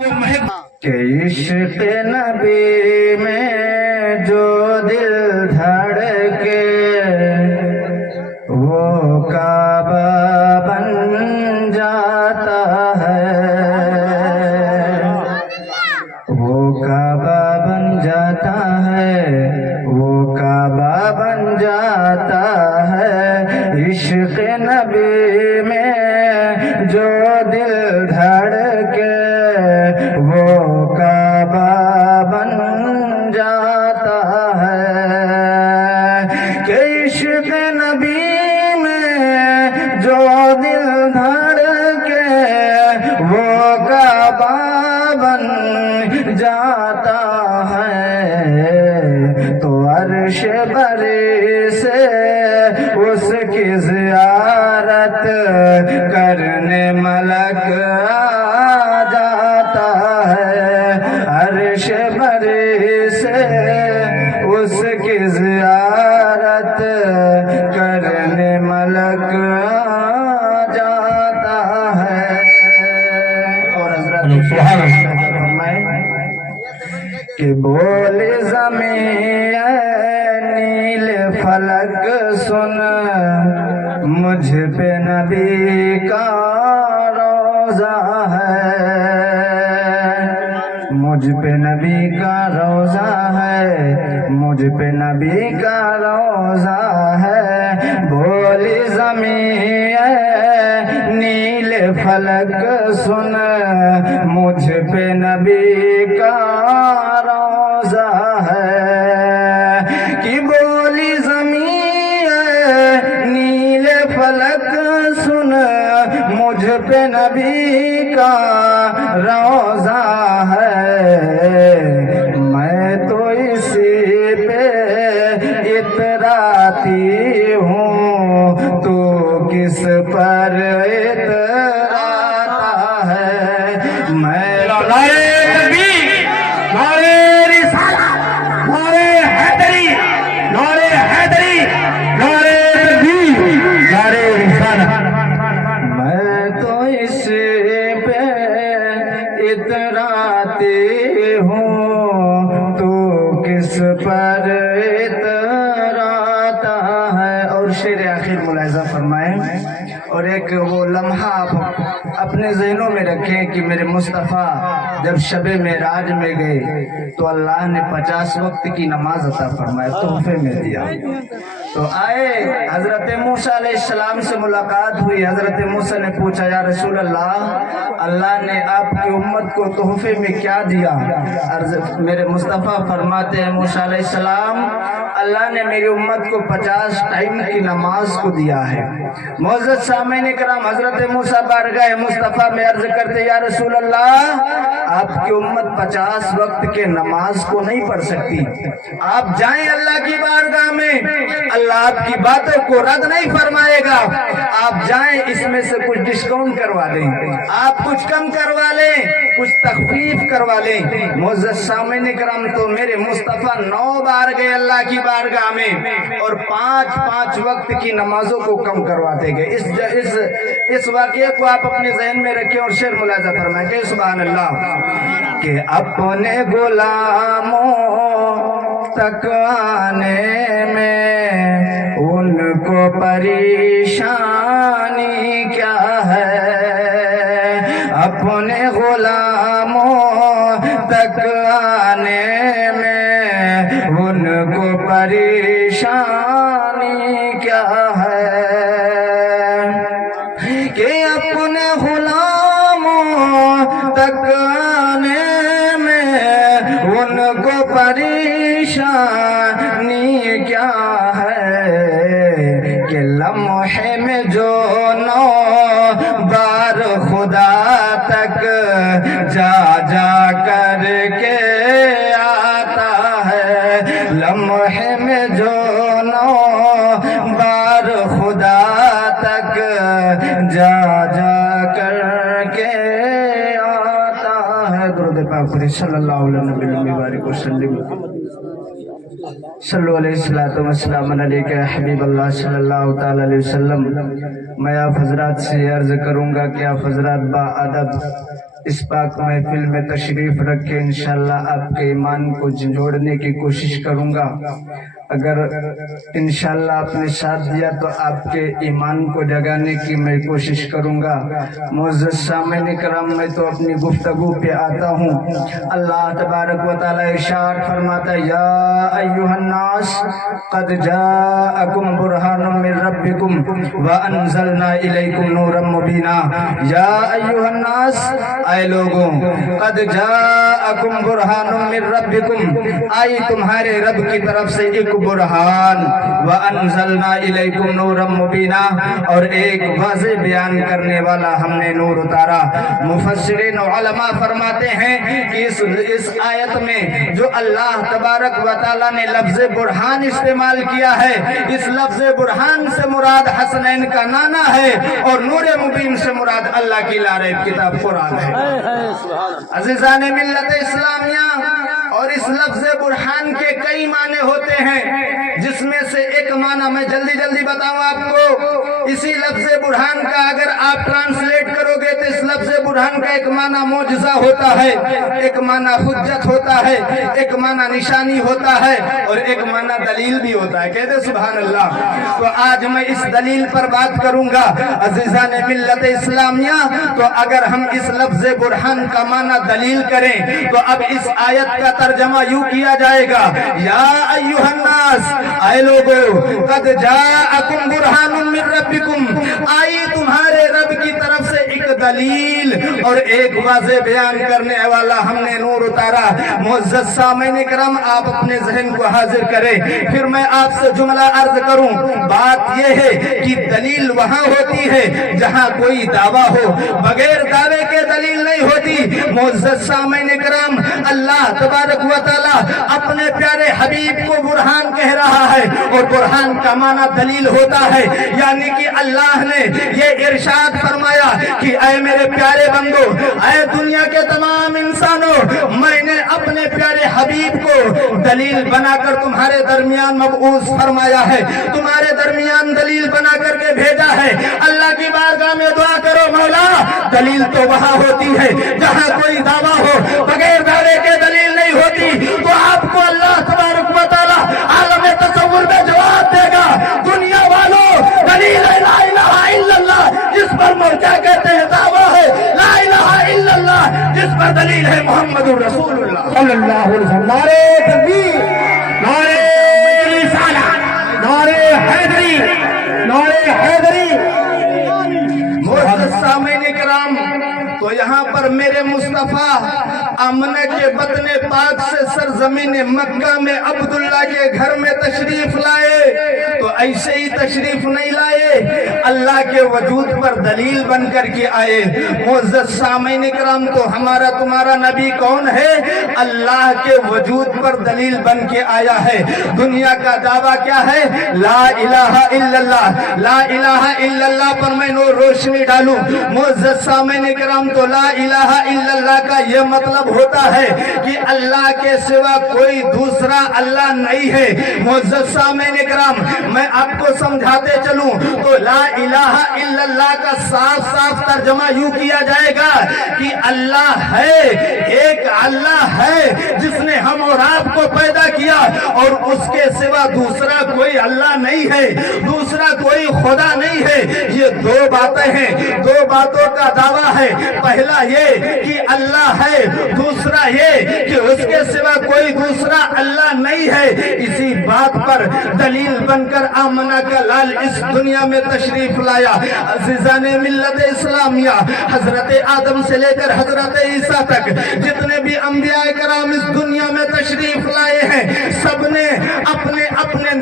کہ عشق نبی میں جو دل دھڑکے وہ کعبہ بن جاتا ہے، وہ کعبہ بن جاتا ہے، وہ کعبہ بن جاتا ہے۔ عشق نبی میں جو دل دھڑکے وہ کعبہ بن جاتا ہے، کہ عشق نبی میں جو دل دھڑکے وہ کعبہ بن جاتا ہے۔ تو عرش بری سے اس کی زیارت کرنے ملک آ جاتا ہے، عرش بری سے اس کی زیارت کرنے ملک آ جاتا ہے۔ اور حضرت فرمائے کہ بول زمین نیل فلک سن، مجھ پہ نبی کا روزہ ہے، مجھ پہ نبی کا روزہ ہے، مجھ پہ نبی کا روزہ ہے۔ بولی زمین نیل فلک سن، مجھ پہ نبی کا روزہ ہے، کہ بولی زمین نیل فلک سن، مجھ پہ نبی کا روزہ ہے۔ میں تو اسی پہ اتراتی ہوں، تو کس پر اتراتا ہے؟ میں اتراتی ہوں، تو کس پر اتراتا ہے؟ اور شعر آخر ملاحظہ فرمائیں، اور ایک وہ لمحہ آپ اپنے ذہنوں میں رکھیں کہ میرے مصطفیٰ جب شب معراج میں گئے تو اللہ نے 50 وقت کی نماز عطا فرمائے، تحفے میں دیا۔ تو آئے حضرت موسیٰ علیہ السلام سے ملاقات ہوئی، حضرت موسیٰ نے پوچھا یا رسول اللہ نے آپ کی امت کو تحفے میں کیا دیا؟ میرے مصطفیٰ فرماتے ہیں موسیٰ علیہ السلام، اللہ نے میری امت کو 50 ٹائم کی نماز کو دیا ہے۔ معزز سامعین کرام، حضرت موسیٰ بارگاہ مصطفیٰ میں عرض کرتے یا رسول اللہ، آپ کی امت 50 وقت کے نماز کو نہیں پڑھ سکتی، آپ جائیں اللہ کی بارگاہ میں، اللہ آپ کی باتوں کو رد نہیں فرمائے گا، آپ جائیں اس میں سے کچھ ڈسکاؤنٹ کروا دیں، آپ کچھ کم کروا لیں، کچھ تخفیف کروا لیں۔ معزز سامعین کرام، تو میرے مصطفیٰ 9 بار گئے اللہ کی بارگاہ میں اور 5 وقت کی نمازوں کو کم کرواتے گئے۔ اس واقعے کو آپ اپنے ذہن میں رکھیں اور شعر ملاحظہ فرمائیں کہ سبحان اللہ، کہ اپنے غلاموں تک آنے میں ان کو پریشانی کیا ہے، اپنے غلاموں تک آنے میں ان کو پریشانی کیا ہے، کہ اپنے غلاموں تک آنے میں ان کو پریشانی کیا ہے، کہ لمحے میں جو 9 بار خدا تک جا کر کے آتا ہے، لمحے میں جو 9 بار خدا تک جا کر کے آتا ہے۔ درود پاک پڑھیں صلی اللہ علیہ وسلم۔ صلو علیہ الصلوۃ والسلام علیک یا حبیب اللہ صلی اللہ تعالی علیہ وسلم۔ میں آپ حضرات سے عرض کروں گا کہ آپ حضرات با ادب اس پاک محفل میں تشریف رکھ کے انشاءاللہ آپ کے ایمان کو جوڑنے کی کوشش کروں گا۔ اگر انشاءاللہ آپ نے ساتھ دیا تو آپ کے ایمان کو جگانے کی میں کوشش کروں گا۔ معزز سامعین کرام، میں تو اپنی گفتگو پہ آتا ہوں۔ اللہ تبارک و تعالی ارشاد فرماتا ہے، یا ایھا الناس قد جاءکم برہان من ربکم وانزلنا الیکم نورا مبینا۔ یا ایھا الناس، اے لوگوں، قد جاءکم برہان من ربکم، آئی تمہارے رب کی طرف سے ایک برہان، وَأَنزَلْنَا إِلَيْكُمْ نُورًا مُبِينًا، اور ایک واضح بیان کرنے والا ہم نے نور اتارا۔ مفسرین علماء فرماتے ہیں کہ اس آیت میں جو اللہ تبارک و تعالیٰ نے لفظ برہان استعمال کیا ہے، اس لفظ برہان سے مراد حسنین کا نانا ہے، اور نور مبین سے مراد اللہ کی لاریب کتاب قرآن ہے۔ عزیزان ملت اسلامیہ، اور اس لفظ برہان کے کئی معنی ہوتے ہیں، جس میں سے ایک معنی میں جلدی بتاؤں آپ کو۔ اسی لفظ برہان کا اگر آپ ٹرانسلیٹ کرو گے تو اس لفظ برہان کا ایک معنی معجزہ ہوتا ہے، ایک معنی حجت ہوتا ہے، ایک معنی نشانی ہوتا ہے، اور ایک معنی دلیل بھی ہوتا ہے۔ کہتے سبحان اللہ۔ تو آج میں اس دلیل پر بات کروں گا۔ عزیزان ملت اسلامیہ، تو اگر ہم اس لفظ برہان کا معنی دلیل کریں تو اب اس آیت کا ترجمہ یوں کیا جائے گا، یا ایھا الناس، اے لوگو، قد جاءکم برہان من ربکم، آئی تمہارے رب کی طرف سے ایک دلیل اور ایک واضح بیان کرنے والا ہم نے نور اتارا۔ معزز سامعین کرام، آپ اپنے ذہن کو حاضر کریں، پھر میں آپ سے جملہ عرض کروں۔ بات یہ ہے کہ دلیل وہاں ہوتی ہے جہاں کوئی دعویٰ ہو، بغیر دعوے کے دلیل نہیں ہوتی۔ معزز سامعین کرام، اللہ تبارک و تعالیٰ اپنے پیارے حبیب کو برہان کہہ رہا ہے، اور برہان کا معنی دلیل ہوتا ہے، یعنی کہ اللہ نے یہ ارشاد فرمایا کہ اے میرے پیارے بندو، اے دنیا کے تمام انسانوں، میں نے اپنے پیارے حبیب کو دلیل بنا کر تمہارے درمیان مبعوث فرمایا ہے، تمہارے درمیان دلیل بنا کر کے بھیجا ہے۔ اللہ کی بارگاہ میں دعا کرو، مولا، دلیل تو وہاں ہوتی ہے جہاں کوئی دعویٰ ہو، بغیر دعوے کے دلیل نہیں ہوتی۔ تو آپ کو اللہ تبارک و تعالیٰ عالم تصور میں جواب دے گا، دنیا والوں، دلیل ہے لا الہ الا اللہ، جس پر کیا کہتے ہیں دعویٰ ہے لا الہ الا اللہ، جس پر دلیل ہے محمد رسول اللہ صلی اللہ علیہ وسلم۔ نعرہ تکبیر، نعرہ رسالت، نعرہ حیدری، نعرہ حیدری۔ معزز سامعین کرام، تو یہاں پر میرے مصطفیٰ آمنہ کے بطن پاک سے سرزمین مکہ میں عبداللہ کے گھر میں تشریف لائے، تو ایسے ہی تشریف نہیں لائے، اللہ کے وجود پر دلیل بن کر کے آئے۔ معزز سامعین کرام، تو ہمارا تمہارا نبی کون ہے؟ اللہ کے وجود پر دلیل بن کے آیا ہے۔ دنیا کا دعویٰ کیا ہے؟ لا الہ الا اللہ۔ لا الہ الا اللہ پر میں روشنی ڈالوں۔ معزز سامعین کرام، تو لا الہ الا اللہ کا یہ مطلب ہوتا ہے کہ اللہ کے سوا کوئی دوسرا اللہ نہیں ہے۔ معزز سامعین کرام، میں آپ کو سمجھاتے چلوں تو لا الہ الا اللہ کا صاف ترجمہ یوں کیا جائے گا کہ اللہ ہے، ایک اللہ ہے جس نے ہم اور آپ کو پیدا کیا، اور اس کے سوا دوسرا کوئی اللہ نہیں ہے، دوسرا کوئی خدا نہیں ہے۔ یہ دو باتیں ہیں، دو باتوں کا دعویٰ ہے۔ پہلا یہ کہ اللہ ہے، دوسرا یہ کہ اس کے سوا کوئی دوسرا اللہ نہیں ہے۔ اسی بات پر دلیل بن کر آمنہ کا لال اس دنیا میں تشریف لایا۔ عزیزان ملت اسلامیہ، حضرت آدم سے لے کر حضرت عیسیٰ تک جتنے بھی انبیاء کرام اس دنیا میں تشریف لائے ہیں، سب نے اپنے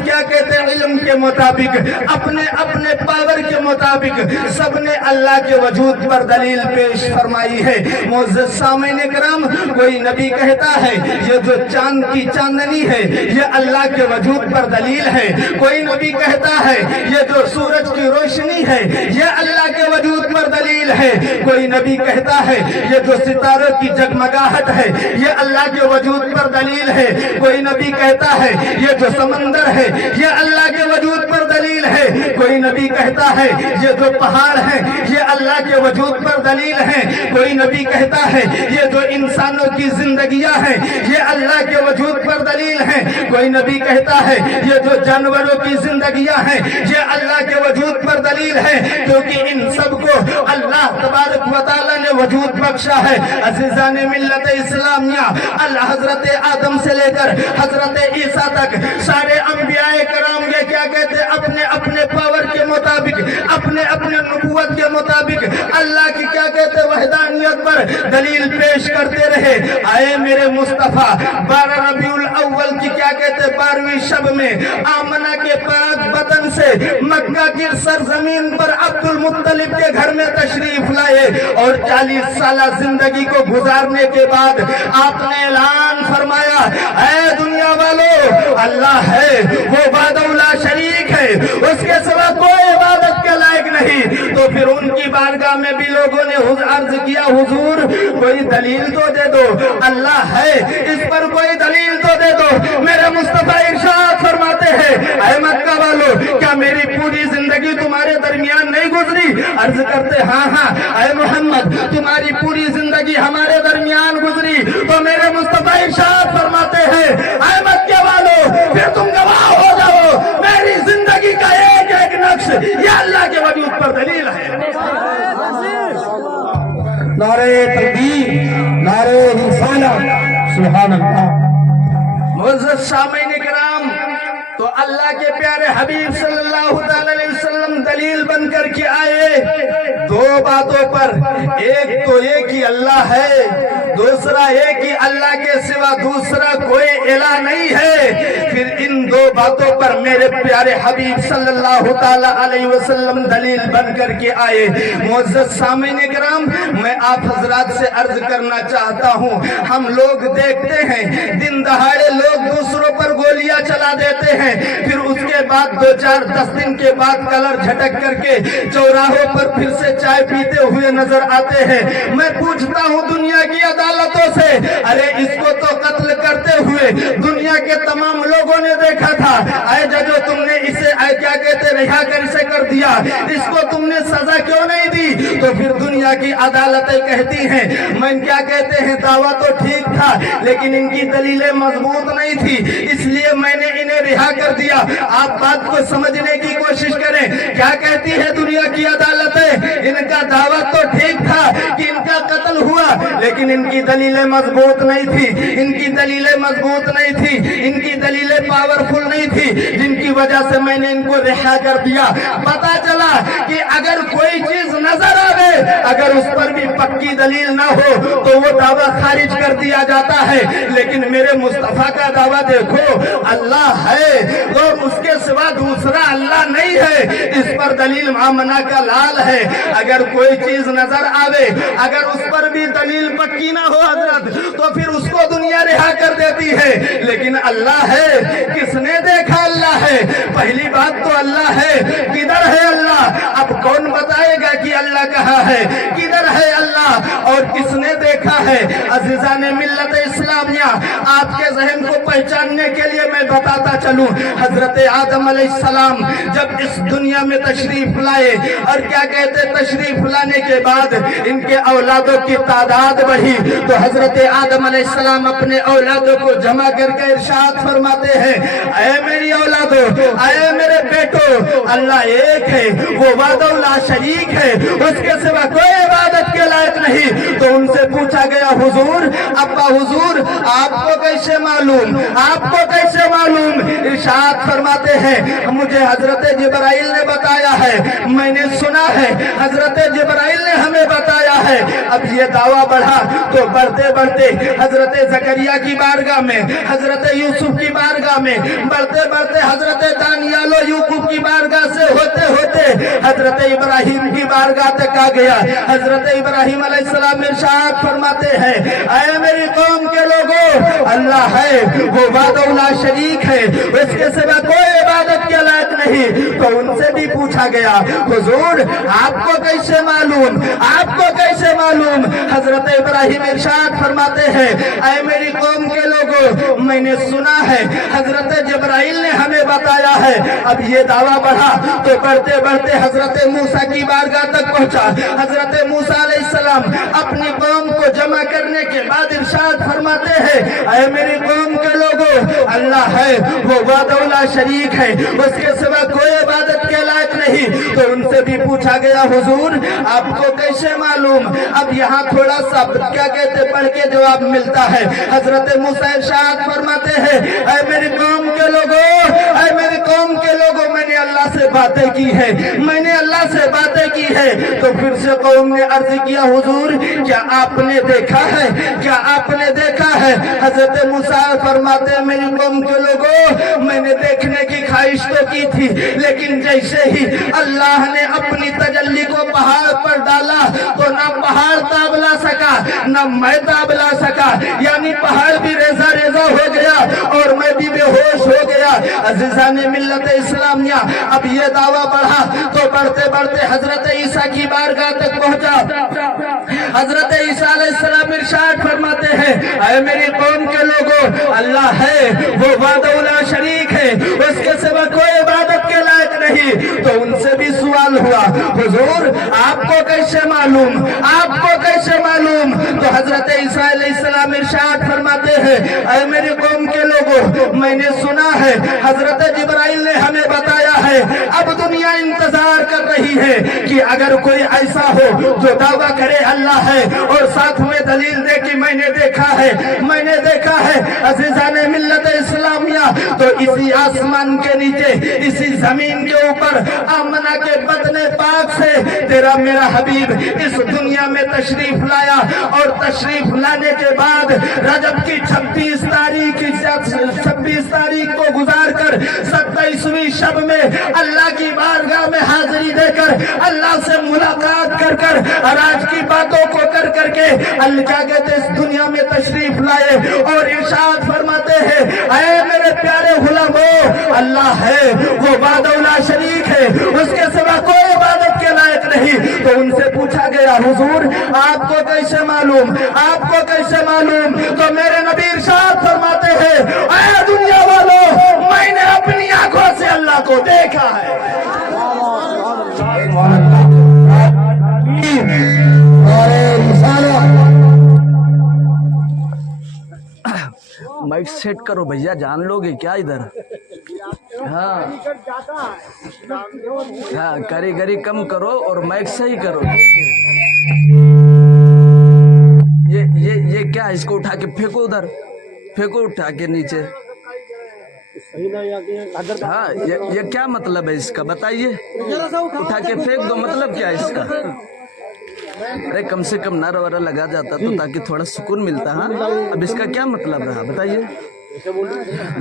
کیا کہتے ہیں علم کے مطابق، اپنے پاور کے مطابق سب نے اللہ کے وجود پر دلیل پیش فرمائی ہے۔ معزز سامعین کرام، کوئی نبی کہتا ہے یہ جو چاند کی چاندنی ہے یہ اللہ کے وجود پر دلیل ہے، کوئی نبی کہتا ہے یہ جو سورج کی روشنی ہے یہ اللہ کے وجود پر دلیل ہے، کوئی نبی کہتا ہے یہ جو ستاروں کی جگمگاہٹ ہے یہ اللہ کے وجود پر دلیل ہے، کوئی نبی کہتا ہے یہ جو سمندر ہے یہ اللہ کے وجود پر دلیل دلیل ہے. کوئی نبی کہتا ہے یہ جو پہاڑ ہیں یہ اللہ کے وجود پر دلیل ہیں. کوئی نبی کہتا ہے یہ جو انسانوں کی زندگیاں ہیں یہ اللہ کے وجود پر دلیل ہیں. کوئی نبی کہتا ہے یہ جو جانوروں کی زندگیاں ہیں یہ اللہ کے وجود پر دلیل ہے, کیونکہ ان سب کو اللہ تبارک و تعالی نے وجود بخشا ہے. عزیزان ملت اسلامیہ, اللہ حضرت آدم سے لے کر حضرت عیسیٰ تک سارے انبیاء کرام یہ کیا کہتے ہیں, اپنے اپنے پاور کے مطابق, اپنے اپنے نبوت کے مطابق اللہ کی کیا کہتے ہیں وحدانیت پر دلیل پیش کرتے رہے. آئے میرے مصطفیٰ 12 ربیع الاول کی کیا کہتے ہیں 12ویں شب میں آمنہ کے پاک بدن سے مکہ کی سرزمین پر عبد المطلب کے گھر میں تشریف لائے, اور 40 سالہ زندگی کو گزارنے کے بعد آپ نے اعلان فرمایا, اے دنیا والو, اللہ ہے وہ وحدہ لا شریک ہے, اس کے سوا کوئی عبادت کے لائق نہیں. تو پھر ان کی بارگاہ میں بھی لوگوں نے عرض کیا, حضور کوئی دلیل تو دے دو, اللہ ہے اس پر کوئی دلیل تو دے دو. میرے مصطفیٰ ارشاد فرماتے ہیں, اے مکہ والو, کیا میری پوری زندگی تمہارے درمیان نہیں گزری؟ عرض کرتے ہاں ہاں. اے محمد, تمہاری پوری زندگی ہمارے درمیان گزری. تو میرے مصطفیٰ ارشاد فرماتے ہیں, اے مکہ والو, پھر تم گواہ ہو جاؤ, میری زندگی کا ایک ایک نقش یہ اللہ کے وجود پر دلیل ہے. نعرہ تکبیر, نعرہ رسالت, سبحان اللہ. معزز سامعین کرام, تو اللہ کے پیارے حبیب صلی اللہ علیہ وسلم دلیل بن کر کے آئے دو باتوں پر. ایک تو یہ کہ اللہ ہے, دوسرا یہ کہ اللہ کے سوا دوسرا کوئی الہ نہیں ہے. پھر ان دو باتوں پر میرے پیارے حبیب صلی اللہ تعالی علیہ وسلم دلیل بن کر کے آئے. معزز سامعین کرام, میں آپ حضرات سے عرض کرنا چاہتا ہوں, ہم لوگ دیکھتے ہیں دن دہاڑے لوگ دوسروں پر گولیاں چلا دیتے ہیں, پھر اس کے بعد 2-4-10 دن کے بعد کلر جھٹک کر کے چوراہوں پر پھر سے چائے پیتے ہوئے نظر آتے ہیں. میں پوچھتا ہوں دنیا کی عدالتوں سے, ارے اس کو تو قتل کرتے ہوئے دنیا کے تمام لوگوں نے دیکھا تھا, اے ججو تم نے اسے کیا کہتے رہا کر اسے کر دیا, اس کو تم نے سزا کیوں نہیں دی؟ تو پھر دنیا کی عدالتیں کہتی ہیں, میں کیا کہتے ہیں دعویٰ تو ٹھیک تھا لیکن ان کی دلیلیں مضبوط نہیں تھی, اس لیے میں نے انہیں رہا کر دیا. آپ بات کو سمجھنے کی کوشش کریں, کیا کہتی ہے دنیا کی عدالتیں؟ ان کا دعویٰ تو ٹھیک تھا کہ ان کا قتل ہوا, لیکن ان کی دلیلیں مضبوط نہیں تھی, ان کی دلیلیں مضبوط نہیں تھی, ان کی دلیلیں پاورفل نہیں تھی, جن کی وجہ سے میں نے ان کو رہا کر دیا. پتا چلا کہ اگر کوئی چیز نظر آئے, اگر اس پر بھی پکی دلیل نہ ہو تو وہ دعویٰ خارج کر دیا جاتا ہے. لیکن میرے مصطفیٰ کا دعویٰ دیکھو, اللہ ہے اور اس کے سوا دوسرا اللہ نہیں ہے, اس پر دلیل آمنہ کا لال ہے. اگر کوئی چیز نظر آوے, اگر اس پر بھی دلیل پکی نہ ہو حضرت, تو پھر اس کو دنیا رہا کر دیتی ہے. لیکن اللہ ہے, کس نے دیکھا اللہ ہے؟ پہلی بات تو اللہ ہے, کدھر ہے اللہ؟ اب کون بتائے گا کہ اللہ کہاں ہے, کدھر ہے اللہ, اور کس نے دیکھا ہے؟ عزیزان ملت اسلامیہ, آپ کے ذہن کو پہچاننے کے لیے میں بتاتا چلوں, حضرت آدم علیہ السلام جب اس دنیا میں تشریف لائے, اور کیا کہتے تشریف لانے کے بعد ان کے اولادوں کی تعداد بڑھی, تو حضرت آدم علیہ السلام اپنے اولادوں کو جمع کر کے ارشاد فرماتے ہیں, اے میری اولادوں, اے میرے بیٹو, اللہ ایک ہے, وہ وحدہ لا شریک ہے, اس کے سوا کوئی عبادت کے لائق نہیں. تو ان سے پوچھا گیا, حضور, ابا حضور, آپ کو کیسے معلوم, آپ کو کیسے معلوم؟ ارشاد فرماتے ہیں, مجھے حضرت جبرائیل نے بتایا ہے, میں نے سنا ہے, حضرت جبرائیل نے ہمیں بتایا ہے. اب یہ دعویٰ بڑھا تو بڑھتے بڑھتے حضرت زکریا کی بارگاہ میں, حضرت یوسف کی بارگاہ میں, بڑھتے بڑھتے حضرت دانیال و یعقوب کی بارگاہ سے ہوتے ہوتے حضرت ابراہیم کی بارگاہ تک آ گیا. حضرت ابراہیم علیہ السلام ارشاد فرماتے ہیں, اے میری قوم کے لوگوں, अल्लाह है, वो वादौला शरीक है, उसके सिवा कोई इबादत के लायक नहीं। तो उनसे भी पूछा गया, हुजूर आपको कैसे मालूम, आपको कैसे मालूम? हजरत इब्राहिम इरशाद फरमाते हैं, ऐ मेरी कौम के लोगों, मैंने सुना है, हजरत जिब्राइल ने हमें बताया है। अब ये दावा बढ़ा तो बढ़ते बढ़ते हजरत मूसा की बारगाह तक पहुंचा। हजरत मूसा अलैहिस्सलाम अपनी कौम को जमा करने के बाद इरशाद फरमाते हैं, ऐ मेरी कौम के लोगों, अल्लाह है, वो वादौला शरीक है, उसके सिवा कोई इबादत के लायक नहीं। तो उनसे भी पूछा गया, हुजूर आपको कैसे मालूम? अब यहाँ थोड़ा सा क्या कहते पढ़ के जवाब मिलता है। हजरत मूसा इरशाद फरमाते हैं, ऐ मेरी कौम के लोगों, ऐ मेरी कौम के लोगों, मैंने अल्लाह से बातें की है, मैंने अल्लाह से बातें की है। तो फिर से कौम ने अर्ज किया, हुजूर क्या आपने देखा है, क्या आपने देखा है? हजरत मूसा फरमाते हैं, मेरी कौम के लोगों, मैंने देखने की ख्वाहिश तो की थी, लेकिन जैसे ही अल्लाह ने अपनी तजल्ली को पहाड़ पर डाला तो ना पहाड़ दाबला सका, ना मैं दाबला सका, यानी पहाड़ भी रेजा रेजा हो गया और मैं भी बेहोश हो गया। अज़ीज़ान मिल्लत इस्लामिया, अब ये दावा बढ़ा तो बढ़ते बढ़ते हजरत ईसा की बारगाह तक पहुंचा। हजरत ईसा अलैहिस्सलाम इरशाद फरमाते हैं, ऐ मेरी कौम के लोगों, अल्लाह है, वो वादौला शरीक है, उसके सिवा कोई इबादत के लायक नहीं। तो उनसे भी सवाल हुआ, हुजूर आपको कैसे मालूम, आपको कैसे मालूम? तो हजरत ईसा अलैहिस्सलाम इरशाद फरमाते हैं, ऐ मेरी कौम के लोगों, मैंने सुना है, हजरत जिब्राइल ने हमें बताया है। अब दुनिया इंतजार कर रही है कि अगर कोई ऐसा हो जो दावा करे अल्लाह है और साथ में दलील दे कि मैंने देखा है, मैंने देखा है। अज़ीज़ान मिल्लत इस्लामिया, तो इसी आसमान के नीचे, इसी जमीन के ऊपर आमना के बदने पाक से तेरा मेरा हबीब इस दुनिया में तशरीफ लाया और तशरीफ लाने के बाद रजब की 26 तारीख को गुजार कर 27वीं शब में अल्लाह की बारगाह में हाजिरी देकर अल्लाह से मुलाकात कर कर और आज की बातों को कर करके अल्लाह क्या कहते इस दुनिया में तशरीफ लाए और इरशाद फरमाते हैं, ऐ मेरे प्यारे गुलामों, अल्लाह है, वो वादौला शरीक है, उसके सिवा कोई इबादत के लायक नहीं। तो उनसे पूछा गया, हुजूर आपको कैसे मालूम, आपको कैसे मालूम? तो मेरे नबी इरशाद फरमाते हैं, ऐ दुनिया वालों, मैंने अपनी आंखों से अल्लाह को देखा है। माइक सेट करो भैया, जान लोगे क्या इधर? हाँ हाँ, कारीगरी कम करो और माइक सही करो, ठीक है? ये क्या है? इसको उठा के फेंको उधर, फेंको उठा के नीचे। हाँ, ये क्या मतलब है इसका, बताइए? उठा के फेंक दो, मतलब क्या है इसका? अरे कम से कम नारा वारा लगा जाता तो ताकि थोड़ा सुकून मिलता। हाँ, अब इसका क्या मतलब रहा, बताइए?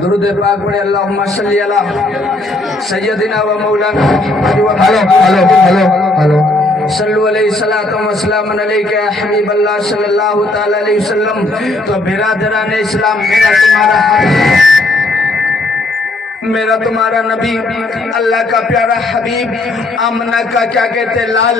दुरूद पाक पढ़े, अल्लाहुम्मा सल्ली अला सय्यदिना व मौलाना हेलो सल्लु अलैहि सलातु व सलाम अलैका या हबीब अल्लाह सल्लल्लाहु तआला अलैहि वसल्लम। तो बिरादरान इस्लाम, मेरा तुम्हारा नबी, अल्लाह का प्यारा हबीब, आमना का क्या कहते लाल,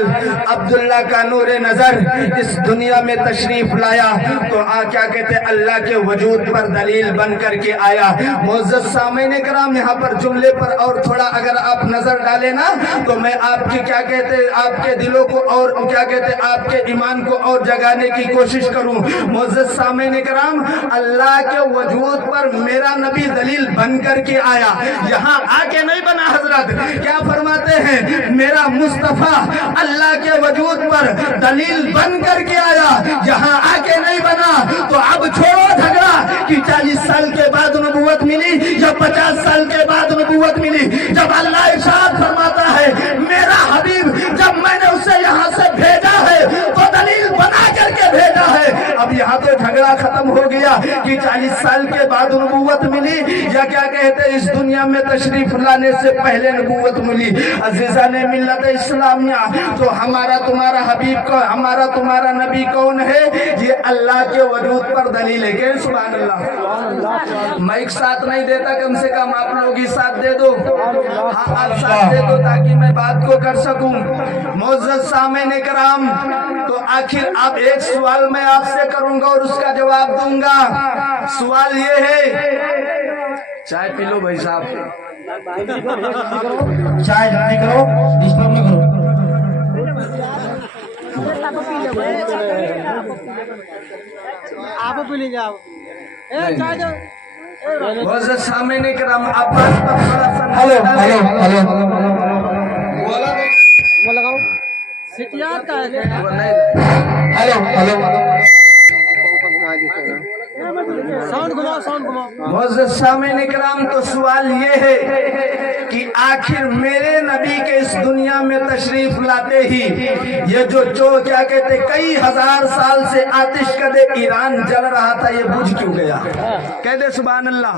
अब्दुल्ला का नूरे नजर इस दुनिया में तशरीफ लाया। तो क्या कहते अल्लाह के वजूद पर दलील बन करके आया। मुअज़्ज़ज़ सामीन किराम, यहाँ पर जुमले पर और थोड़ा अगर आप नजर डालें ना, तो मैं आपकी क्या कहते आपके दिलों को और क्या कहते आपके ईमान को और जगाने की कोशिश करूं। मुअज़्ज़ज़ सामीन किराम, अल्लाह के वजूद पर मेरा नबी दलील बन करके आया, यहाँ आके नहीं बना। हजरत क्या फरमाते हैं, मेरा मुस्तफा अल्लाह के वजूद पर दलील बन करके आया, यहाँ आके नहीं बना। तो अब छोड़ो झगड़ा कि 40 साल के बाद नबूवत मिली या 50 साल के बाद नबूवत मिली। जब अल्लाह इरशाद फरमाता है, मेरा हबीब जब मैंने उसे यहाँ से भेजा है तो दलील बना करके भेजा है। अब यहाँ यहाँ तो झगड़ा खत्म हो गया कि 40 साल के बाद नबूवत मिली या क्या कहते हैं इस दुनिया में तशरीफ लाने से पहले नबूवत मिली। अजीजा ने मिल्लत इस्लामिया, तो हमारा तुम्हारा हबीब को, हमारा तुम्हारा नबी कौन है? ये अल्लाह के वजूद पर दलील है। क्या सुभान अल्लाह। माइक साथ नहीं देता, कम से कम आप लोग ही साथ दे दो। हाँ आप साथ दे दो ताकि मैं बात को कर सकूं। मोअज़्ज़ज़ सामीन इकराम, तो आखिर आप एक सवाल मैं आपसे करूंगा और उसका जवाब दूंगा। सवाल ये है, चाय पी लो भाई साहब, चाय नहीं करो, डिस्टर्ब नहीं करो। आप पी लीजिए आप। चाय दो। मोअज़्ज़ज़ सामीन इकराम, आप बात पर थोड़ा सा हेलो हेलो हेलो वो लगाओ सिटियात का है। वो नहीं हेलो हेलो साउंड घुमाओ, साउंड घुमाओ। मोअज़्ज़ज़ सामीन इकराम, तो सवाल ये है कि आखिर मेरे नबी के इस दुनिया में तशरीफ लाते ही ये जो क्या कहते कई हजार साल से आतिशकदे ईरान जल रहा था, ये बुझ क्यों गया? कह दे सुभान अल्लाह।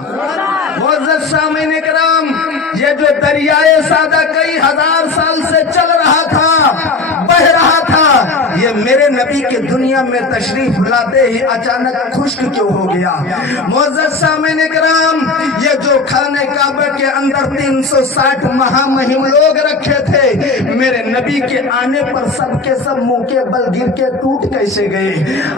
मोअज़्ज़ज़ सामीन इकराम, ये जो दरियाए सादा कई हजार साल से चल रहा था, बह रहा था, ये मेरे नबी के दुनिया में तशरीफ लाते ही अचानक खुश्क क्यों हो गया? मोअज़्ज़ज़ सामीन इकराम, ये जो खाने काबे के अंदर 360 महामहिम लोग रखे थे, मेरे नबी के आने पर सब के सब मुंह के बल गिर के टूट कैसे गए?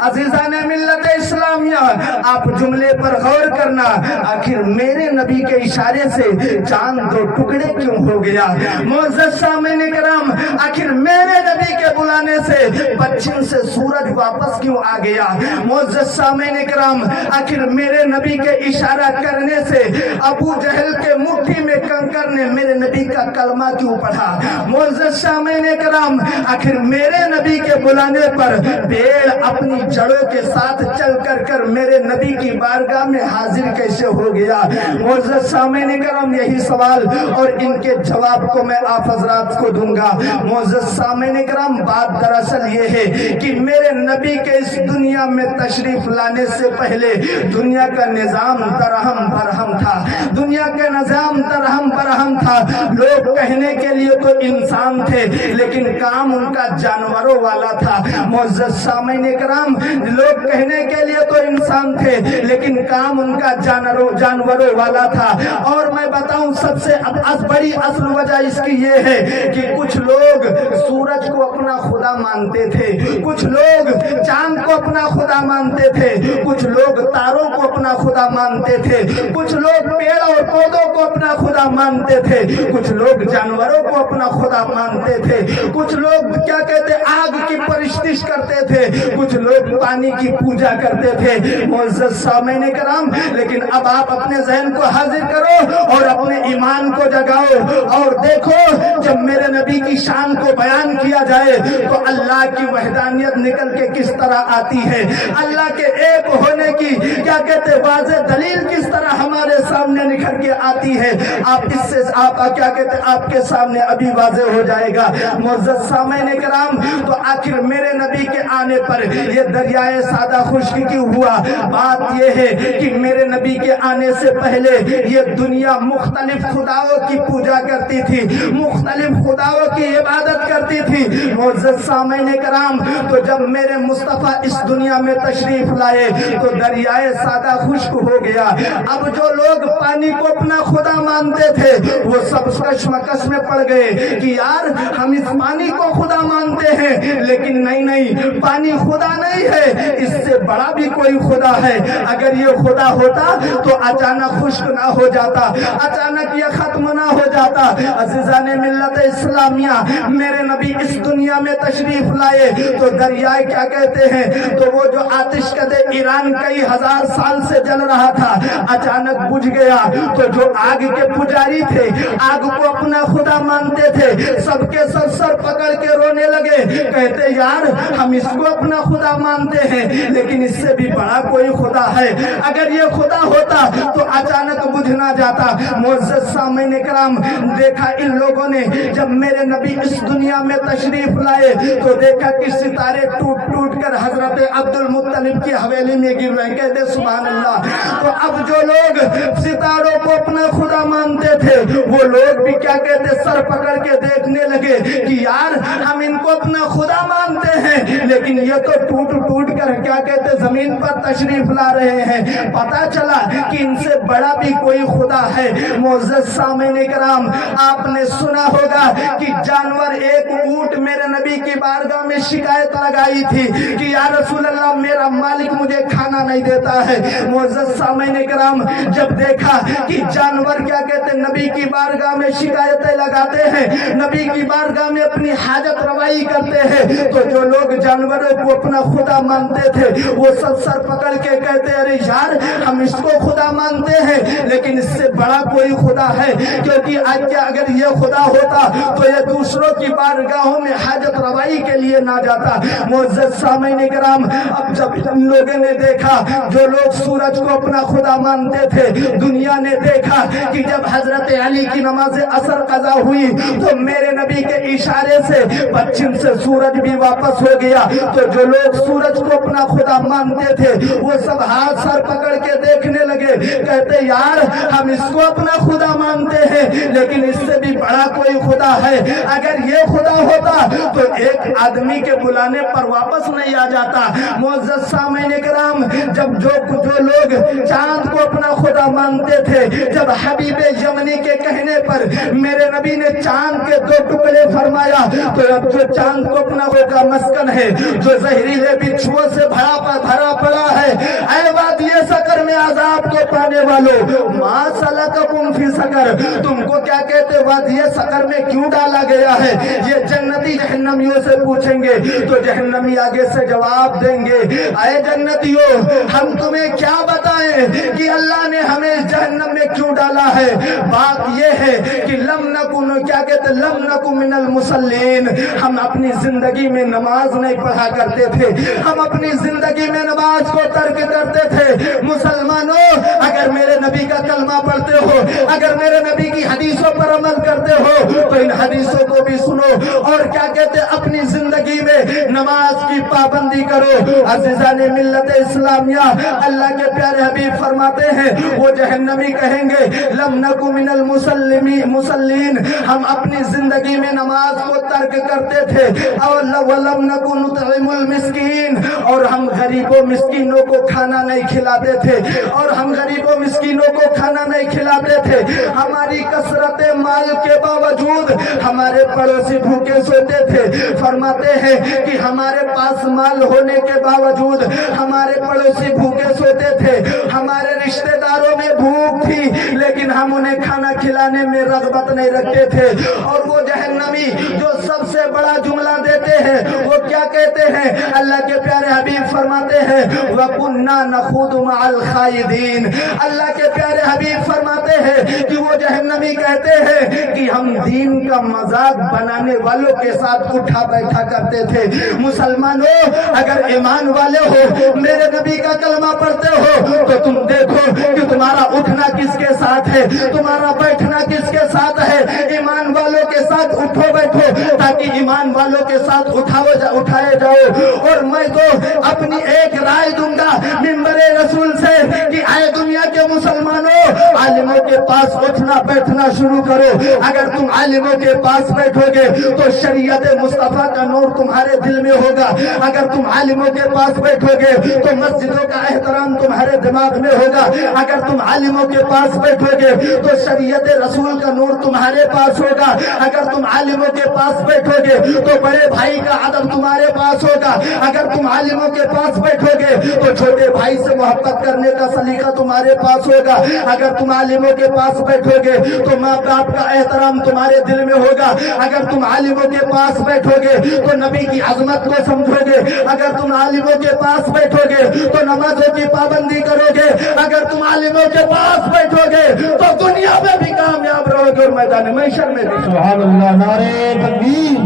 अजीजा ने मिल्लत इस्लामिया, आप जुमले पर गौर करना, आखिर मेरे नबी के इशारे से चांद 2 टुकड़े क्यों हो गया? मोअज़्ज़ज़ सामीन इकराम, आखिर मेरे नबी के बुलाने से पश्चिम से सूरज वापस क्यों आ गया? मोअज़्ज़ज़ सामीन इकराम, आखिर मेरे नबी के इशारा करने से अबू जहल के मुट्ठी में कंकर ने मेरे नबी का कलमा क्यों पढ़ा? मोअज़्ज़ज़ सामीन इकराम, आखिर मेरे नबी के बुलाने पर पेड़ अपनी जड़ों के साथ चल कर मेरे नबी की बारगाह में हाजिर कैसे हो गया? मोअज़्ज़ज़ सामीन इकराम, यही सवाल और इनके जवाब को मैं आप हजरात को दूंगा। मोअज़्ज़ज़ सामीन इकराम, बात दरअसल ये है कि मेरे नबी के इस दुनिया में तशरीफ लाने से पहले दुनिया का निजाम दरहम बरहम था। दुनिया का निजाम दरहम बरहम था। लोग कहने के लिए तो इंसान थे, लेकिन काम उनका जानवरों वाला था। मुअज़्ज़ज़ सामीन इकराम, लोग कहने के लिए तो इंसान थे, लेकिन काम उनका जानवरों वाला था। और मैं बताऊं सबसे बड़ी असल वजह इसकी ये है कि कुछ लोग सूरज को अपना खुदा मानते थे, कुछ लोग चांद को अपना खुदा मानते थे, कुछ लोग तारों को अपना खुदा मानते थे, कुछ लोग पेड़ और पौधों को अपना खुदा मानते थे, कुछ लोग जानवरों को अपना खुदा मानते थे, कुछ लोग क्या कहते आग की परिस्तिश करते थे, कुछ लोग पानी की पूजा करते थे। मुअज़्ज़ज़ सामीन इकराम, लेकिन अब आप अपने ज़हन को हाजिर करो और अपने ईमान को जगाओ और देखो, जब मेरे नबी की शान को बयान किया जाए तो अल्लाह की वहदानियत निकल के किस तरह आती है, अल्लाह के एक होने की क्या कहते वाज़े दलील किस तरह हमारे सामने निखर के आती है। आप इससे आप क्या कहते आपके सामने अभी वाज़े हो जाएगा। मुअज़्ज़ज़ सामीन इकराम, तो आखिर मेरे नबी के आने पर ये दरियाए सादा खुश्क क्यों हुआ? बात ये है कि मेरे नबी के आने से पहले ये दुनिया मुख्तलिफ खुदाओं की पूजा करती थी, मुख्तलिफ खुदाओं की इबादत करती थी। मुअज़्ज़ज़ सामीन इकराम, तो जब मेरे मुस्तफ़ा इस दुनिया में तशरीफ लाए तो दरियाए सादा खुश्क हो गया। अब जो लोग पानी को अपना खुदा मानते थे वो सब कश्मकश में पड़ गए कि यार हम इस पानी को खुदा मानते हैं, लेकिन नहीं, पानी खुदा नहीं है, इससे बड़ा भी कोई खुदा है। अगर ये खुदा होता तो अचानक खुश्क ना हो जाता, अचानक ये खत्म ना हो जाता। अज़ीज़ाने मिल्लत इस्लामिया, मेरे नबी इस दुनिया में तशरीफ लाए तो दरियाए क्या कहते हैं, तो वो जो आतिशकदे ईरान कई हजार साल से जल रहा था अचानक बुझ बुझ गया तो जो आग के पुजारी थे, आग को अपना खुदा मानते थे, सबके सब सर पकड़ के रोने लगे, कहते यार हम इसको अपना खुदा मानते हैं लेकिन इससे भी बड़ा कोई खुदा है। अगर ये खुदा होता तो अचानक बुझ ना जाता। मुअज़्ज़ज़ सामीन इकराम, देखा इन लोगों ने जब मेरे नबी इस दुनिया में तशरीफ लाए तो देखा कि सितारे टूट टूट कर हजरत अब्दुल मुत्तलिब की हवेली में गिर रहे। कहते सुभान अल्लाह। तो अब जो लोग सितारों को अपना खुदा मानते थे वो लोग भी क्या कहते, सर पकड़ के देखने लगे कि यार हम इनको अपना खुदा मानते हैं लेकिन ये तो टूट टूट कर क्या कहते जमीन पर तशरीफ ला रहे हैं। पता चला कि इनसे बड़ा भी कोई खुदा है। मुअज़्ज़ज़ सामीन इकराम, आपने सुना होगा कि जानवर एक ऊंट मेरे नबी की बारगाह में शिकायत लगाई थी कि या रसूल अल्लाह मेरा मालिक मुझे खाना नहीं देता है। मुअज़्ज़ज़ सामीन इकराम, जब देखा कि जानवर क्या कहते नबी की बारगाह में शिकायतें लगाते हैं, नबी की बारगाह में अपनी हाजत रवाई करते हैं, तो जो लोग जानवरों को अपना खुदा मानते थे वो सब सर पकड़ के कहते अरे यार हम इसको खुदा मानते हैं लेकिन इससे बड़ा कोई खुदा है, क्योंकि आज क्या अगर ये खुदा होता तो ये दूसरों की बारगाहों में हाजत रवाई के लिए ना जाता। मुअज़्ज़ज़ सामीन इकराम, अब जब इन लोगों ने देखा, जो लोग सूरज को अपना खुदा मानते थे, दुनिया ने देखा कि जब हजरत अली की नमाज असर कज़ा हुई तो मेरे नबी के इशारे से पश्चिम से सूरज भी वापस हो गया। तो जो लोग सूरज को अपना खुदा मानते थे वो सब हाथ सर पकड़ के देखने लगे, कहते यार हम इसको अपना खुदा मानते हैं लेकिन इससे भी बड़ा कोई खुदा है। अगर ये खुदा होता तो एक आदमी के बुलाने पर वापस नहीं आ जाता। मुअज़्ज़ज़ सामीन इकराम, जब जो लोग चांद को अपना खुदा मानते थे, जब हबीब यमनी के कहने पर मेरे नबी ने चांद के 2 टुकड़े फरमाया तो अब जो चांद को अपना होगा मस्कन है, जो जहरीले बिच्छुओं से भरा पड़ा है, ऐ वादिये सकर में आजाब को पाने वालों मा सलककुम फी सकर, तुमको क्या कहते वादिये सकर में क्यों डाला गया है? ये जन्नती जहन्नमियों से पूछेंगे तो जहन्नमी आगे से जवाब देंगे, ऐ जन्नतियों हम तुम्हें क्या बताएं कि अल्लाह ने हमें जहन्नम में क्यों डाला है? बात ये है कि लम नकुन क्या कहते लम नकु मिनल मुसल्लीन, हम अपनी जिंदगी में नमाज नहीं पढ़ा करते थे, हम अपनी जिंदगी में नमाज को तर्क करते थे। मुसलमानों, अगर मेरे नबी का कलमा पढ़ते हो, अगर मेरे नबी की हदीसों पर अमल करते हो तो इन हदीसों को भी सुनो और क्या कहते अपनी जिंदगी में नमाज की पाबंदी करो। अज़ीज़ाने मिल्लत इस्लामिया, अल्लाह के प्यारे हबीब फरमाते हैं वो जहन्नमी कहेंगे लम नकु मिनल मुसल्लीन, हम अपनी जिंदगी में नमाज को तर्क करते थे, और लम नकु नुतइमुल मिस्कीन, और हम गरीबों मिस्कीनों को खाना नहीं खिलाते थे, और हम गरीबों मिस्कीनों को खाना नहीं खिलाते थे। हमारी कसरत माल के बावजूद हमारे पड़ोसी भूखे सोते थे। फरमाते हैं कि हमारे पास माल होने के बावजूद हमारे पड़ोसी भूखे सोते थे, हमारे रिश्तेदारों में भूख थी लेकिन हम उन्हें खाना खिलाने में रग़बत नहीं रखते थे। और वो जहन्नमी जो सबसे बड़ा जुमला देते हैं वो क्या कहते हैं? अल्लाह के प्यारे हबीब फरमाते हैं वकुन्ना नखूदु मअल खाइदीन, अल्लाह के प्यारे हबीब फरमाते हैं कि वो जहन्नमी कहते हैं कि हम दीन का मजाक बनाने वालों के साथ उठा बैठा करते थे। मुसलमानों, अगर ईमान वाले हो, मेरे नबी का कलमा पढ़ते हो तो तुम देखो कि तुम्हारा उठना किसके साथ है, तुम्हारा बैठना किसके साथ है। ईमान वालों के साथ उठो बैठो ताकि ईमान वालों के साथ उठाए जाओ। और मैं तो अपनी एक राय दूंगा मिंबरे रसूल से कि आए दुनिया के मुसलमानों, आलिमों के पास उठना बैठना शुरू करो। अगर तुम आलिमों के पास बैठोगे तो शरीयत मुस्तफा का नूर तुम्हारे दिल में होगा। अगर तुम आलिमों के पास बैठोगे तो मस्जिदों का एहतराम तुम्हारे दिमाग में होगा। अगर तुम आलिमों के पास बैठोगे तो शरीयत रसूल का नूर तुम्हारे पास होगा। अगर तुम आलिमों के पास बैठोगे तो बड़े भाई का अदब तुम्हारे पास होगा। अगर तुम आलिमों के पास बैठोगे तो छोटे भाई से मोहब्बत करने का सलीका तुम्हारे पास होगा। अगर तुम आलिमों के पास बैठोगे तो माँ बाप का एहतराम तुम्हारे दिल में होगा। अगर तुम आलिमों के पास बैठोगे तो नबी की अजमत को समझोगे। अगर तुम आलिमों के पास बैठोगे तो नमाजों की पाबंदी करोगे। अगर तुम आलिमों के पास बैठोगे तो दुनिया में भी कामयाब रहोगे और मैदान महशर में भी। सुभान अल्लाह, नारे तकबीर,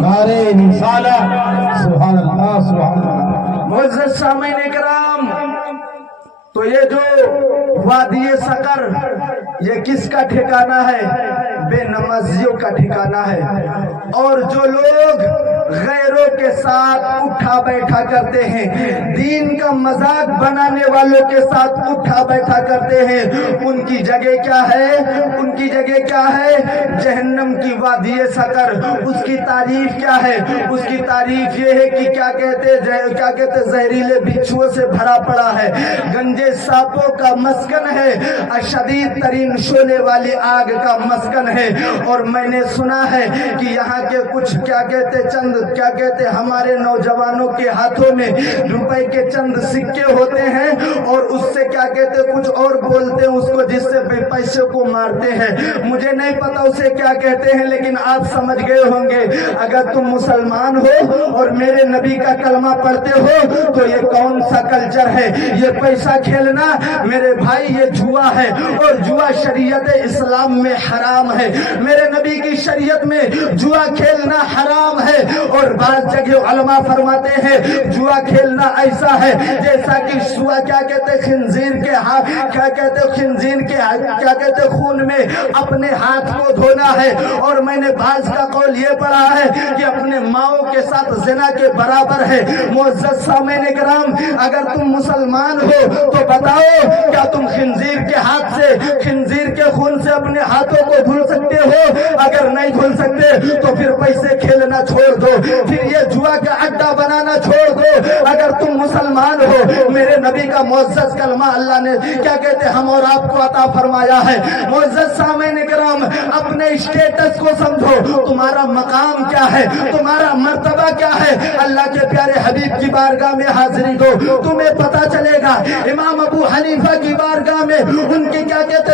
नारे रिसालत, सुभान अल्लाह, सुभान अल्लाह। मुअज़्ज़ज़ सामीन इकराम, तो ये जो वादी सकर ये किसका ठिकाना है? बेनमाजियों का ठिकाना है। और जो लोग गैरों के साथ उठा बैठा करते हैं, दीन का मजाक बनाने वालों के साथ उठा बैठा करते हैं, उनकी जगह क्या है? उनकी जगह क्या है? जहन्नम की वादी सकर। उसकी तारीफ क्या है? उसकी तारीफ ये है कि क्या कहते जहरीले बिच्छुओं से भरा पड़ा है, गंजे सांपों का मस्कन है, अशदीद तरीन शोले वाली आग का मस्कन है। और मैंने सुना है कि यहाँ के कुछ चंद हमारे नौजवानों के हाथों में रुपए के चंद सिक्के होते हैं और उससे कुछ और बोलते हैं उसको, जिससे पैसे को मारते हैं। मुझे नहीं पता उसे क्या कहते हैं, लेकिन आप समझ गए होंगे। अगर तुम मुसलमान हो और मेरे नबी का कलमा पढ़ते हो तो ये कौन सा कल्चर है? ये पैसा खेलना मेरे भाई ये जुआ है, और जुआ शरीयत इस्लाम में हराम है। मेरे नबी की शरीयत में जुआ खेलना हराम है। और बात जगह उलमा फरमाते हैं जुआ खेलना ऐसा है जैसा कि जुआ खिंजीर के हाथ खिंजीर के खून में अपने हाथ को धोना है। और मैंने बाज का कौल ये पढ़ा है कि अपने माओ के साथ ज़िना के बराबर है। मुअज़्ज़ज़ सामीन इकराम, अगर तुम मुसलमान हो तो बताओ क्या तुम खिंजीर के हाथ से, खिंजीर के खून से अपने हाथों को धुल सकते हो? अगर नहीं धुल सकते तो फिर पैसे खेलना छोड़ दो, फिर ये जुआ का अड्डा बनाना छोड़ दो। अगर तुम मुसलमान हो, मेरे नबी का मुअज़्ज़ज़ कलमा अल्लाह ने हम और आपको अता फरमाया है। मुअज़्ज़ज़ सामीन इकराम, अपने स्टेटस को समझो, तुम्हारा मकाम क्या है, तुम्हारा मर्तबा क्या है। अल्लाह के प्यारे हबीब की बारगाह में हाजिरी दो, तुम्हें पता चलेगा। इमाम अबू हनीफा की बारगाह में उनके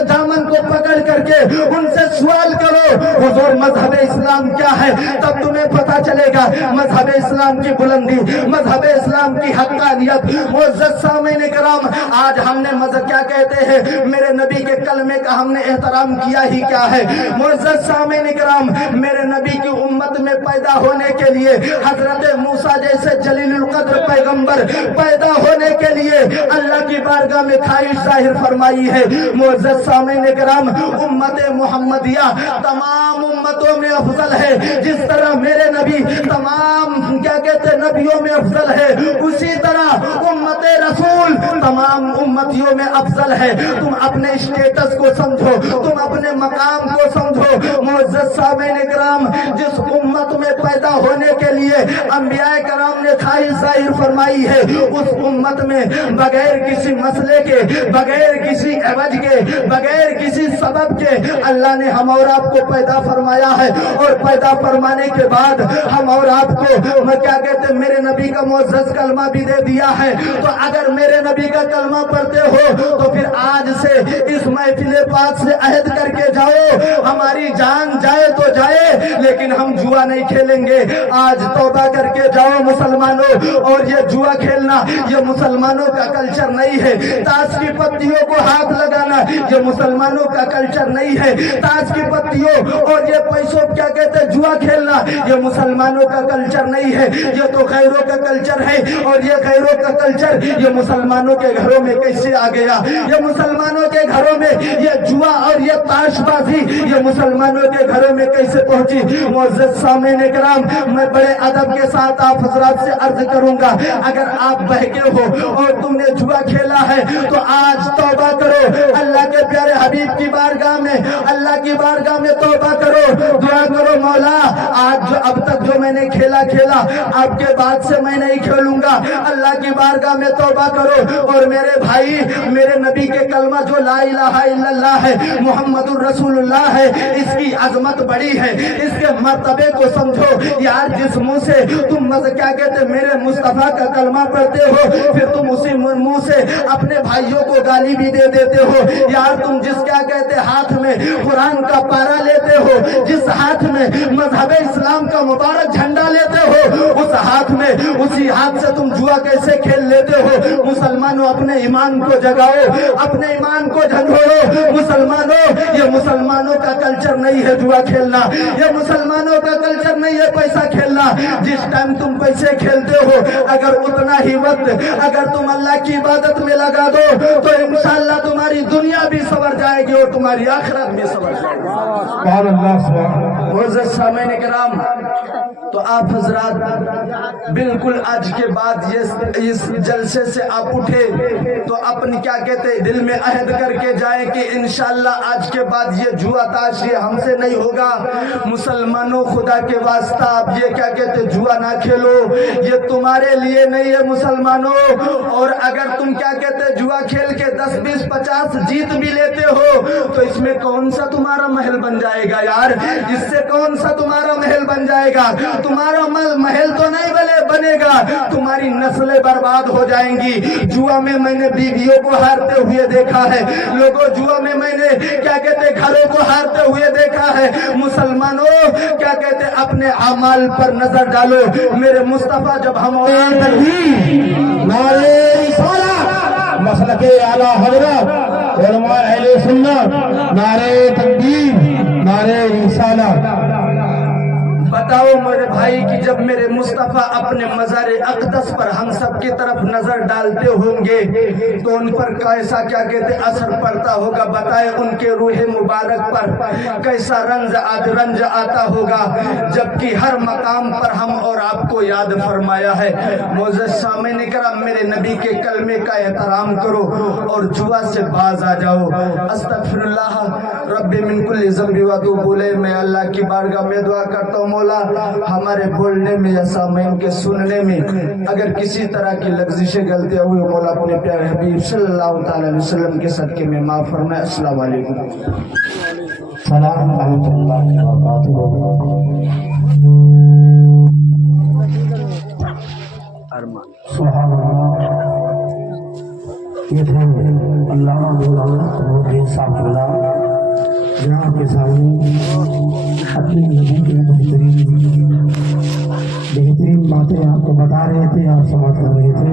दामन को पकड़ करके उनसे सवाल करो हुजूर मजहब इस्लाम क्या है, तब तुम्हें पता चलेगा मजहब इस्लाम की बुलंदी, मजहब इस्लाम की हक्कानियत। मुअज़्ज़ज़ सामीन इकराम, आज हमने मेरे नबी के कलमे का हमने एहतराम किया ही क्या है। मुअज़्ज़ज़ सामीन इकराम, मेरे नबी की उम्मत में पैदा होने के लिए हजरत मूसा जैसे जलीलुल कद्र पैगंबर पैदा होने के लिए अल्लाह की बारगाह में ख्वाहिश जाहिर फरमाई है। मुअज़्ज़ज़ सामीन इकराम, उम्मत मुहम्मदिया तमाम उम्मतों में अफजल है। जिस तरह मेरे नबी तमाम नबियों में अफजल है, उसी तरह उम्मत रसूल तमाम उम्मतियों में अफजल है। तुम अपने स्टेटस को समझो, तुम अपने मकाम को समझो। मुअज़्ज़ज़ सामीन इकराम, जिस उम्मत में पैदा होने के लिए अंबियाए कराम ने ख्वाहिश जाहिर फरमाई है, उस उम्मत में बगैर किसी मसले के, बगैर किसी एवज के, बगैर किसी सबब के अल्लाह ने हम और आपको पैदा फरमाया है। और पैदा फरमाने के बाद हम और आपको मेरे नबी का मुअज़्ज़ज़ कलमा भी दे दिया है। तो अगर मेरे नबी का कलमा पढ़ते हो तो फिर आज से इस महफिल पाक से अहद करके जाओ, हमारी जान जाए तो जाए लेकिन हम जुआ नहीं खेलेंगे। आज तौबा करके जाओ मुसलमानों। और ये जुआ खेलना ये मुसलमानों का कल्चर नहीं है। ताश की पत्तियों को हाथ लगाना ये मुसलमानों का कल्चर नहीं है। ताश की पत्तियों और ये पैसों जुआ खेलना ये मुसलमानों का कल्चर नहीं है, ये तो गैरों का कल्चर है। और ये गैरों का कल्चर ये मुसलमानों के घरों में कैसे आ गया? ये मुसलमानों के घरों में ये जुआ और ये ताशबाजी ये मुसलमानों के घरों में कैसे पहुंची? मुअज़्ज़ज़ सामीन इकराम, मैं बड़े अदब के साथ आप हज़रात से अर्ज करूंगा, अगर आप बहके हो और तुमने जुआ खेला है तो आज तौबा करो। अल्लाह के प्यारे हबीब की बारगाह में, अल्लाह की बारगाह में तौबा करो, दुआ करो, मौला आज जो अब तक जो मैंने खेला आपके बाद से मैं नहीं खेलूंगा। अल्लाह की बारगाह में तौबा करो। और मेरे भाई, मेरे नबी के कलमा जो ला इलाहा इल्लल्लाह है, मुहम्मदुर रसूलुल्लाह है, इसकी अजमत बड़ी है, इसके मर्तबे को समझो यार। जिस मुंह से तुम मेरे मुस्तफा का कलमा पढ़ते हो, फिर तुम उसी मुंह से अपने भाइयों को गाली भी दे देते हो यार। तुम जिस क्या कहते हाथ में कुरान का पारा लेते हो, जिस हाथ में मजहब इस्लाम का मुबारक झंडा लेते हो, उस हाथ में उसी हाथ से तुम जुआ कैसे खेल लेते हो? मुसलमानों अपने ईमान को जगाओ, अपने ईमान को झंझोड़ो। मुसलमानों, ये मुसलमानों का कल्चर नहीं है जुआ खेलना, ये मुसलमानों का कल्चर नहीं है पैसा खेलना। जिस टाइम तुम पैसे खेलते हो, अगर उतना ही वक्त अगर तुम अल्लाह की इबादत में लगा दो तो इंशाअल्लाह तुम्हारी दुनिया भी सवर जाएगी और तुम्हारी आखिरत भी सवर जाएगी। मुअज़्ज़ज़ सामीन किराम, तो आप हजरात बिल्कुल आज के बाद ये इस जलसे से आप उठे तो अपनी क्या कहते दिल में अहद करके जाए कि इंशाअल्लाह आज के बाद ये जुआ ताश ये हमसे नहीं होगा। मुसलमानों, खुदा के वास्ता आप ये क्या कहते जुआ ना खेलो, ये तुम्हारे लिए नहीं है मुसलमानों। और अगर तुम क्या कहते जुआ खेल के 10, 20, 50 जीत भी लेते हो तो इसमें कौन सा तुम्हारा महल बन जाएगा यार? इससे कौन सा तुम्हारा महल बन जाएगा? तुम्हारा महल तो नहीं बनेगा, तुम्हारी नस्लें बर्बाद हो जाएंगी। जुआ में मैंने बीवियों को हारते हुए देखा है, लोगों जुआ में मैंने क्या कहते घरों को हारते हुए देखा है। मुसलमानों, क्या कहते अपने अमाल पर नजर डालो। मेरे मुस्तफा जब हम नारे रिसालत मसलके आला हजरत उलमा अहले सुन्नत, नारे तकबीर, नारे रिसालत। बताओ मेरे भाई कि जब मेरे मुस्तफा अपने मज़ार अक़दस पर हम सब की तरफ नजर डालते होंगे तो उन पर कैसा क्या कहते असर पड़ता होगा? बताए उनके रूह मुबारक पर कैसा रंज आता होगा, जबकि हर मकाम पर हम और आपको याद फरमाया है। मुअज़्ज़ज़ सामीन किराम, मेरे नबी के कलमे का एहतराम करो और जुआ से बाज आ जाओ। अस्तगफिरुल्लाह रब्बी मिन कुल्ली ज़ंबि व अतूबु इलैह। मैं अल्लाह की बारगाह में दुआ करता हूँ, मौला हमारे बोलने में या सामीन के सुनने में अगर किसी तरह की लग़ज़िशें गलतियां हुई, मौला अपने प्यारे हबीब सल्लल्लाहु तआला अलैहि वसल्लम के सदके में माफ फरमाए। अस्सलाम वालेकुम। सलाम रहमतुल्लाहि व बरकातुहू। सुभान अल्लाह। ये थे अल्लामा मौलाना नूरुद्दीन साहब जहाँ के सामने अपने नबी की बेहतरीन बातें आपको बता रहे थे, आप समाप्त कर रहे थे।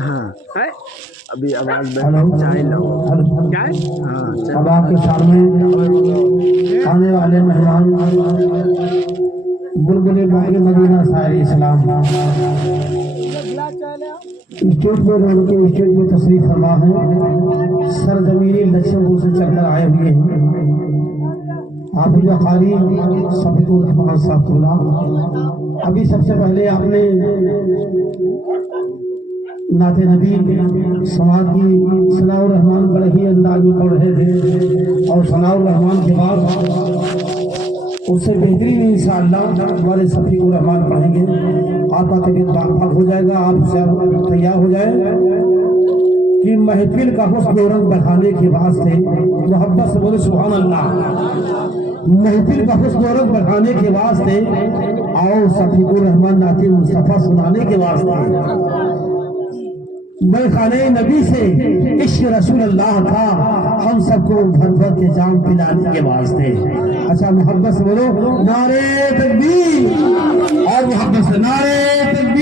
हाँ, अभी आवाज अब आपके सामने आने वाले मेहमान बुलबुल बागी मदीना साहिब इस्लाम स्टेज पर उनके स्टेज में तशरीफ फरमा है, सरजमीनी लक्ष्मपुर से चलकर आए हुए हैं। हाफिज़ कारी सफीकुर रहमान साहब। अभी सबसे पहले आपने नाते नबी समाज की सनाउर रहमान बड़े ही अंदाज में पढ़ रहे थे और सनाउर रहमान के बाद उससे बेहतरीन इंशाअल्लाह हमारे सफीकुर रहमान पढ़ेंगे। आपका तबीयत बाग हो जाएगा, आप सब तैयार हो जाए कि महफिल का हुस्न और रंग बढ़ाने के वास्ते मोहब्बत से बोले सुभान अल्लाह। महफिल का हुस्न और रंग बढ़ाने के वास्ते आओ सफीकुर रहमान नाते मुस्तफा सुनाने के वास्ते मैं खाने नबी से इश्क रसूल अल्लाह का हम सबको भर भर के जाम पिलाने के वास्ते। अच्छा मोहब्बत से बोलो नारे तकबीर और मोहब्बत से नारे तकबीर।